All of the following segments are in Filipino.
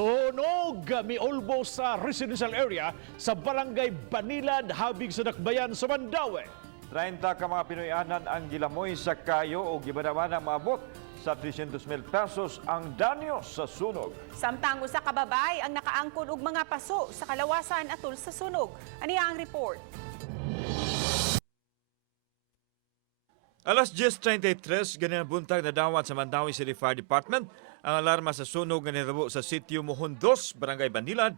Sunog miulbo sa residential area sa barangay Banilad, Habig sa Dakbayan sa Mandaue. 30 ka mga Pinoyanan ang gilamoy sa kayo o gibanaman ang maabot sa 300,000 pesos ang danyo sa sunog. Samtang usa ka babay ang nakaangkon og mga paso sa kalawasan atol sa sunog. Aniya ang report. Alas 10:33 ganyan buntag na dawat sa Mandaue City Fire Department ang alarma sa sunog nga nitabo sa sitio Mohondos, Barangay Banilad,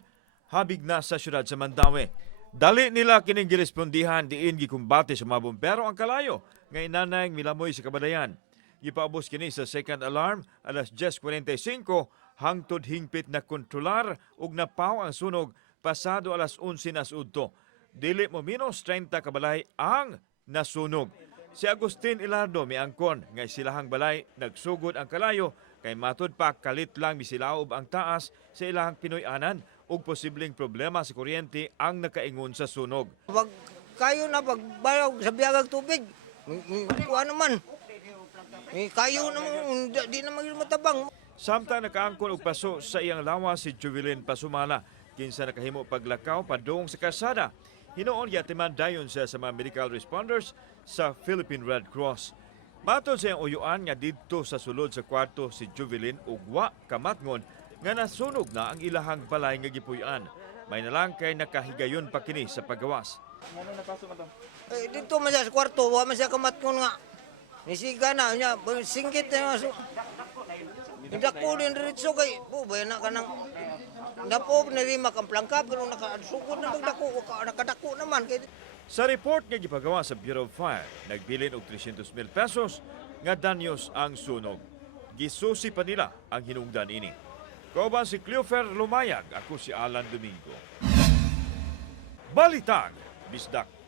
habig na sa syudad sa Mandaue. Dali nila kining girespondihan diin gikumbate sa mga bumbero ang kalayo nga inanay milamoy sa kabadayan. Gipaubos kini sa second alarm alas 10:45 hangtod hingpit na kontrolar ug napaw ang sunog pasado alas 11 na udto. Dili mo minus 30 ka balay ang nasunog. Si Agustin Ilardo miangkon nga silahang balay nagsugod ang kalayo kay matud pa kalit lang misilaob ang taas sa ilahang Pinoyanan ug posibleng problema sa kuryente ang nakaingon sa sunog. Wag kayo na pagbayog sa biyagag tubig. Kuha naman. Kayo naman, di na maging matabang. Samtang nakaangkon og paso sa iyang lawas si Juvelin Pasumala, kinsa nakahimo paglakaw padung sa kasada. Hinoon yatiman dayon siya sa mga medical responders sa Philippine Red Cross. Matod sa iyang uyuan nga didto sa sulod sa kwarto si Juvelin ug wa kamatngon nga nasunog na ang ilahang balay nga gipuy-an. May nalang kay nakahigayon pa kini sa paggawas. Dito man siya sa kwarto, wa man siya kamatngon nga. Nisiga na niya, singgit na nga. Dako din diretso kay, bubay na ka ng dapo nirimak ang plangka pero nakasugod na magdako, nakadako naman. Sa report nga gipagawa sa Bureau of Fire, nagbilin og 300,000 pesos nga danyos ang sunog. Gisusi pa nila ang hinungdan ini. Kauban si Cleofer Lumayag, ako si Alan Domingo. Balitag, Bisdak.